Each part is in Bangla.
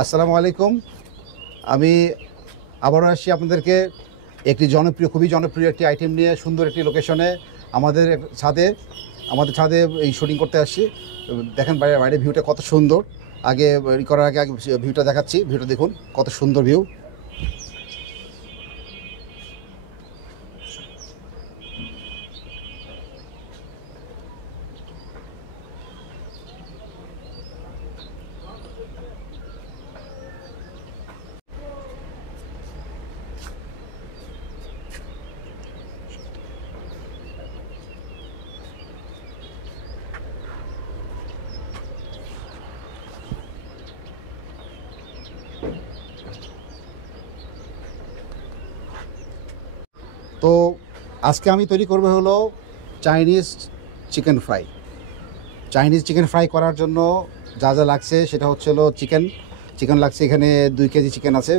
আসসালামু আলাইকুম। আমি আবারও আসছি আপনাদেরকে একটি খুবই জনপ্রিয় একটি আইটেম নিয়ে সুন্দর একটি লোকেশনে আমাদের ছাদে আমাদের ছাদে এই শুটিং করতে আসছি। দেখেন বাইরে বাইরে ভিউটা কত সুন্দর। আগে করার আগে আগে ভিউটা দেখাচ্ছি, ভিউটা দেখুন কত সুন্দর ভিউ। তো আজকে আমি তৈরি করবো হলো Chinese chicken fry. Chinese chicken fry করার জন্য যা যা লাগছে সেটা হচ্ছে হলো চিকেন লাগছে। এখানে 2 কেজি চিকেন আছে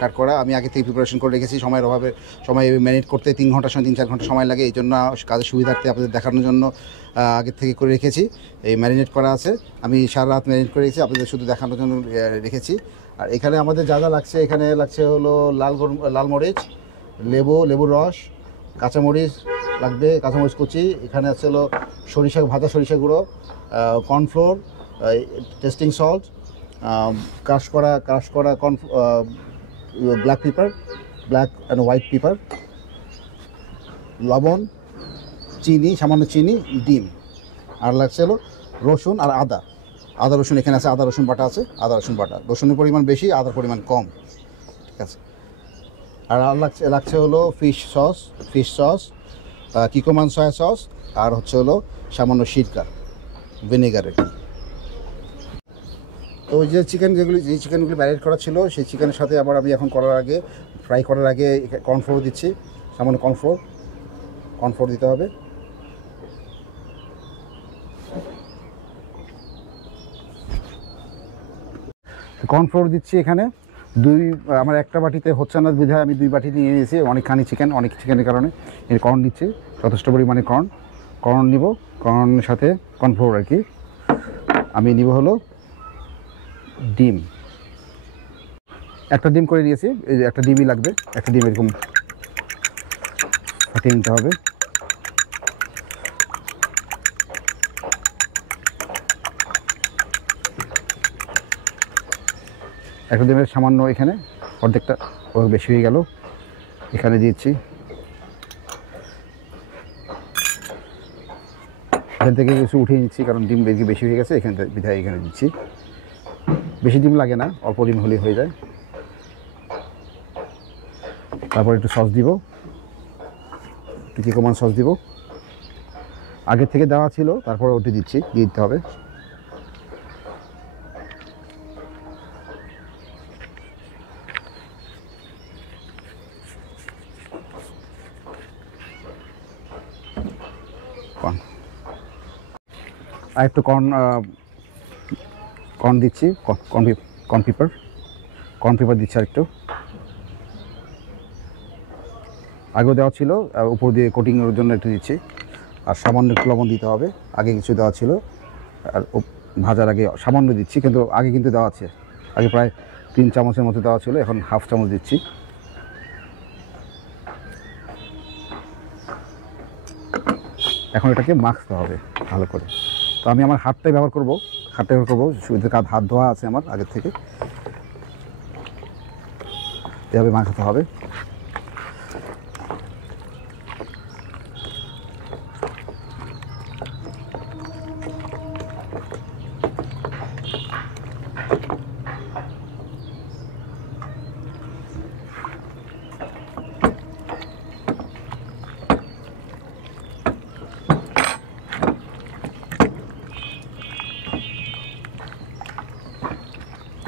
কাট করা। আমি আগে থেকে প্রিপারেশন করে রেখেছি, সময়ের অভাবে সময় ম্যারিনেট করতে 3-4 ঘন্টা সময় লাগে। এই জন্য কাজের সুবিধার্থে আপনাদের দেখানোর জন্য আগের থেকে করে রেখেছি। এই ম্যারিনেট করা আছে, আমি সারা রাত ম্যারিনেট করে রেখেছি, আপনাদের শুধু দেখানোর জন্য রেখেছি। আর এখানে আমাদের যা যা লাগছে, এখানে লাগছে হলো লাল মরিচ, লেবুর রস, কাঁচামরিচ লাগবে, কাঁচামরিচ কুচি। এখানে আছে হলো ভাজা সরিষা গুঁড়ো, কর্নফ্লোর, টেস্টিং সল্ট, ক্রাশ করা ব্ল্যাক অ্যান্ড হোয়াইট পেপার, লবণ, সামান্য চিনি, ডিম। আর লাগছে হলো রসুন আর আদা রসুন। এখানে আছে আদা রসুন বাটা আছে, রসুনের পরিমাণ বেশি, আদার পরিমাণ কম, ঠিক আছে। আর লাগছে হলো ফিশ সস, কিকোমান সয়া সস, আর হচ্ছে হলো সামান্য সিরকা, ভিনেগারের। তো ওই যে চিকেনগুলি ম্যারিনেট করা ছিল, সেই চিকেনের সাথে আবার আমি এখন ফ্রাই করার আগে কর্নফ্লোর দিচ্ছি। সামান্য কর্নফ্লোর দিতে হবে। কর্নফ্লোর দিচ্ছি এখানে আমার একটা বাটিতে হচ্ছে না বিধায় আমি 2 বাটি নিয়ে নিয়েছি। অনেক চিকেনের কারণে কর্ন নিচ্ছি, যথেষ্ট পরিমাণে কর্ন নিব। কর্নের সাথে কর্নফ্লোর আর কি। আমি নিব হলো ডিম। একটা ডিম করে নিয়েছি, এই যে একটা ডিমই লাগবে। একটা ডিম এরকম ফাটিয়ে নিতে হবে। একটা ডিমের সামান্য এখানে অর্ধেকটা বেশি হয়ে গেল, এখানে দিচ্ছি। এখান থেকে কিছু উঠিয়ে নিচ্ছি, কারণ ডিম বেশি হয়ে গেছে, এখানে দিচ্ছি। বেশি ডিম লাগে না, অল্প ডিম হলেই হয়ে যায়। তারপর একটু সস দিব, কিকোমান সস দিব। আগের থেকে দেওয়া ছিল, তারপর ওটি দিয়ে দিতে হবে। আর একটু কর্ন দিচ্ছি, কর্ন পেপার দিচ্ছি আর একটু। আগেও দেওয়া ছিল, উপর দিয়ে কোটিংয়ের জন্য একটু দিচ্ছি। আর সামান্য একটু লবণ দিতে হবে, আগে কিছু দেওয়া ছিল। আর ভাজার আগে সামান্য দিচ্ছি, কিন্তু আগে কিন্তু দেওয়া আছে। আগে প্রায় 3 চামচের মতো দেওয়া ছিল, এখন হাফ চামচ দিচ্ছি। এখন এটাকে মাখতে হবে ভালো করে। তো আমি আমার হাতটাই ব্যবহার করবো, হাত ধোয়া আছে আমার আগের থেকে। এভাবে মাখাতে হবে।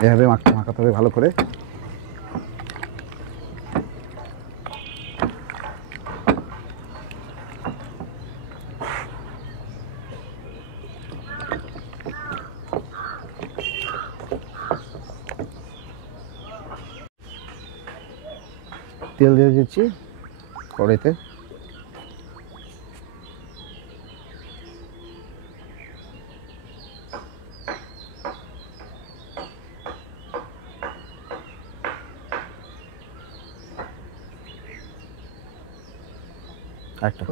এভাবে মাখাতে হবে ভালো করে। তেল দিয়ে দিচ্ছি কড়াইতে। একটা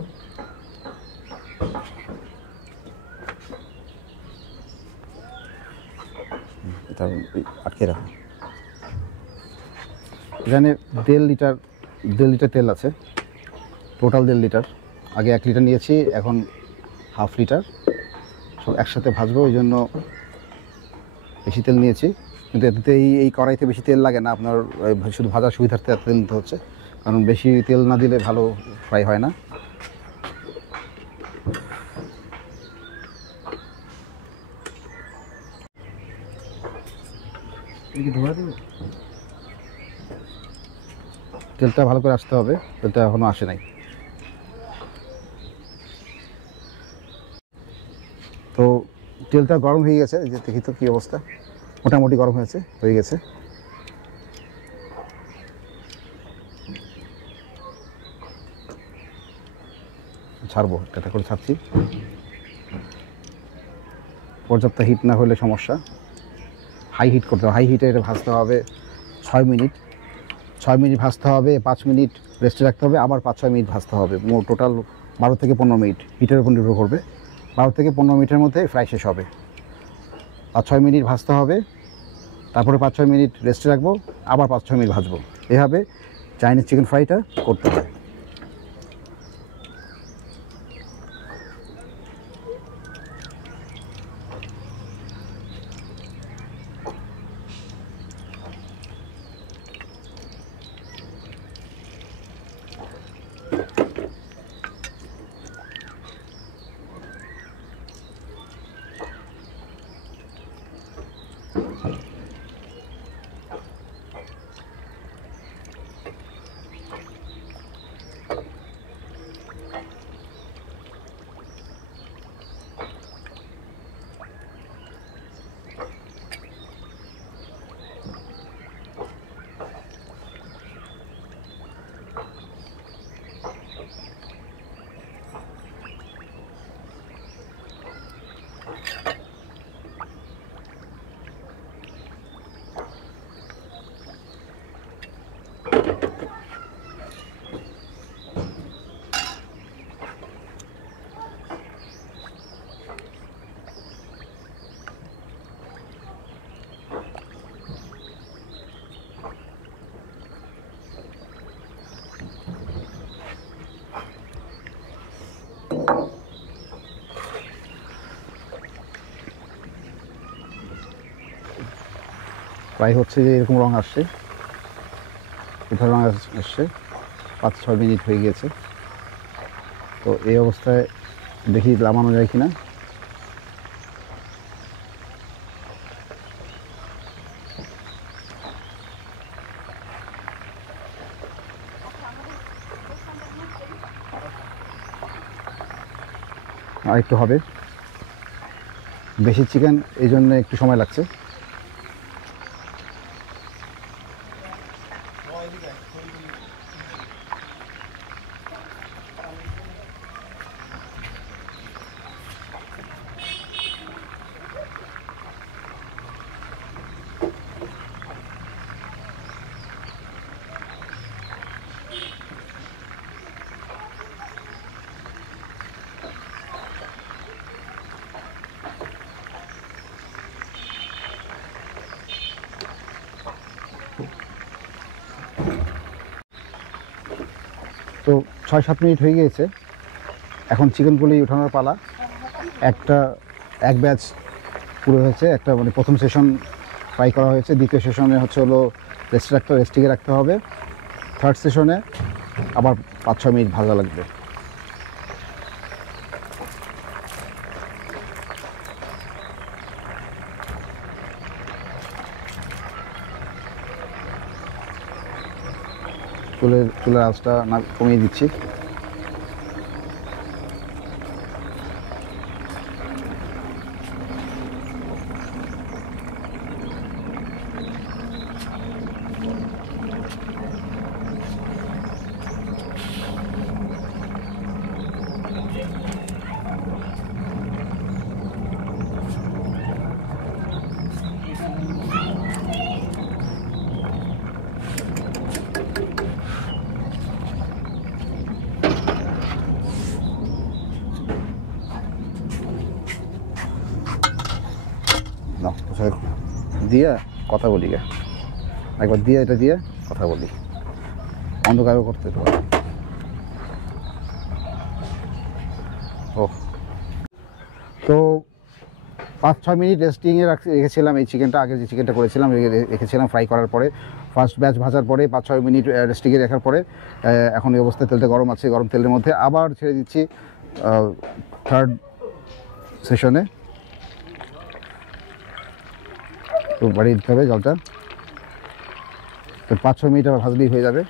এটা আটকে রাখো। এখানে 1.5 লিটার তেল আছে, টোটাল 1.5 লিটার। আগে 1 লিটার নিয়েছি, এখন 1/2 লিটার। সব একসাথে ভাজবো, ওই জন্য বেশি তেল নিয়েছি। কিন্তু এতে এই কড়াইতে বেশি তেল লাগে না, আপনার শুধু ভাজার সুবিধার্থে তেল নিতে হচ্ছে, কারণ বেশি তেল না দিলে ভালো ফ্রাই হয় না। তেলটা ভালো করে আসতে হবে, তেলটা এখনও আসে নাই। তো তেলটা গরম হয়ে গেছে, যে দেখি তো কী অবস্থা। মোটামুটি গরম হয়ে গেছে। ছাড়বো, একটা করে ছাড়ছি। পর্যাপ্ত হিট না হলে সমস্যা, হাই হিট করতে হবে। হাই হিটে এটা ভাজতে হবে 6 মিনিট। 6 মিনিট ভাজতে হবে, 5 মিনিট রেস্টে রাখতে হবে, আবার 5-6 মিনিট ভাজতে হবে। মোট টোটাল 12 থেকে 15 মিনিট, হিটের উপর নির্ভর করবে। 12 থেকে 15 মিনিটের মধ্যে ফ্রাই শেষ হবে। 5-6 মিনিট ভাজতে হবে, তারপরে 5-6 মিনিট রেস্টে রাখবো, আবার 5-6 মিনিট ভাজবো। এভাবে চাইনিজ চিকেন ফ্রাইটা করতে হয়। প্রায় হচ্ছে যে এরকম রং আসছে, কোথাও রং আসছে। 5-6 মিনিট হয়ে গিয়েছে। তো এই অবস্থায় দেখি নামানো যায় কিনা। আর একটু হবে, বেশি চিকেন, এই জন্য একটু সময় লাগছে। তো 6-7 মিনিট হয়ে গিয়েছে, এখন চিকেনগুলি উঠানোর পালা। এক ব্যাচ পুরো হয়েছে, একটা মানে প্রথম সেশন ফ্রাই করা হয়েছে, দ্বিতীয় সেশনে হলো রেস্টিংয়ে রাখতে হবে, থার্ড সেশনে আবার 5-6 মিনিট ভাজা লাগবে। চুলের আঁচটা না কমিয়ে দিচ্ছি। না দিয়ে কথা বলি গে, একবার দিয়ে এটা দিয়ে কথা বলি, অন্ধকারও করতে তো। ও তো 5-6 মিনিট রেস্টিংয়ে রেখেছিলাম এই চিকেনটা। আগে যে চিকেনটা করেছিলাম রেখেছিলাম ফ্রাই করার পরে, ফার্স্ট ব্যাচ ভাজার পরে 5-6 মিনিট রেস্টিংয়ে রাখার পরে এখন এই অবস্থায় তেলটা গরম আছে। গরম তেলের মধ্যে আবার ছেড়ে দিচ্ছি থার্ড সেশনে। তো বাড়িয়ে দিতে হবে জলটা, তো 5-6 মিনিট আবার ভাজলেই হয়ে যাবে।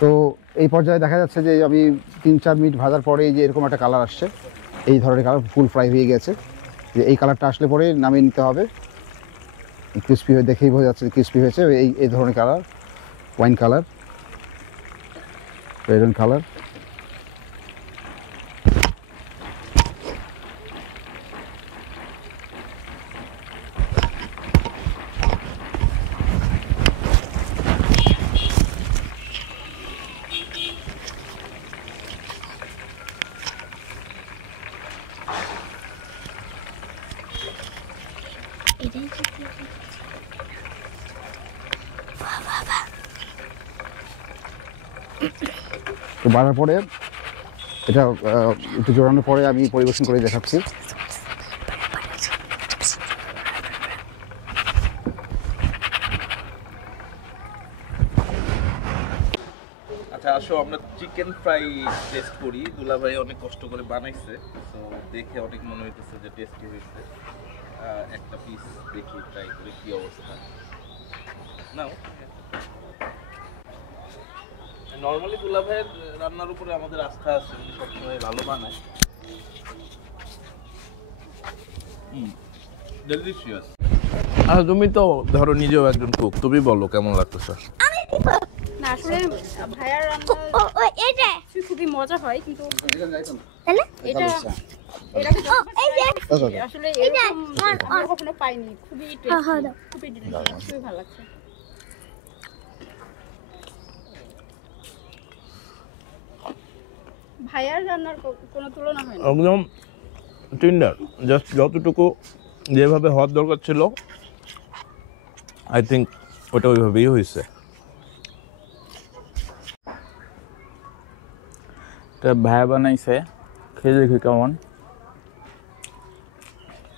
তো এই পর্যায়ে দেখা যাচ্ছে যে আমি 3-4 মিনিট ভাজার পরে যে এরকম একটা কালার আসছে, এই ধরনের কালার, ফুল ফ্রাই হয়ে গেছে। যে এই কালারটা আসলে পরে নামিয়ে নিতে হবে। ক্রিস্পি হয়ে দেখেই বোঝা যাচ্ছে ক্রিস্পি হয়েছে। এই ধরনের colour, wine colour, red colour. তো বাড়ার পরে এটা একটু জোড়ানোর পরে আমি পরিবেশন করে দেখাচ্ছি। আচ্ছা আসো আমরা চিকেন ফ্রাই টেস্ট করি। দুলা ভাই অনেক কষ্ট করে বানাইছে, তো দেখে অনেক মনে হইতেছে যে টেস্টি হয়েছে। একটা পিস দেখি, ট্রাই করি কি অবস্থা। নাও, নর্মালি দুলা ভাইয়ের রান্নার উপরে আমাদের আস্থা আছে, উনি সবসময় ভালো বানায়। ডেলিশিয়াস। আর তুমি তো ধরো নিজেও একজন কুক, তুমি বলো কেমন লাগতেছে? না আসলে ভাইয়ার রান্না খুবই মজা হয়, কিন্তু এটা আসলে এরকম আমরা কখনো পাইনি। খুবই টেস্টি, খুবই ডেলিশিয়াস, খুবই ভালো লাগছে। ভাইয়ার রান্নার কোনো তুলনা হয় না, একদম টেন্ডার, জাস্ট যতটুকু যেভাবে হওয়ার দরকার ছিল আই থিঙ্ক ওটা ওইভাবেই হয়েছে। এটা ভাইয়া বানাইছে, খেয়ে দেখি কেমন।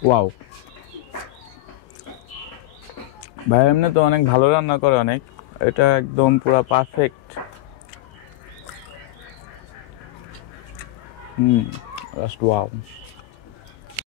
ওয়াও, ভাইয়া এমনি তো অনেক ভালো রান্না করে, অনেক। এটা একদম পুরা পারফেক্ট। Just wow.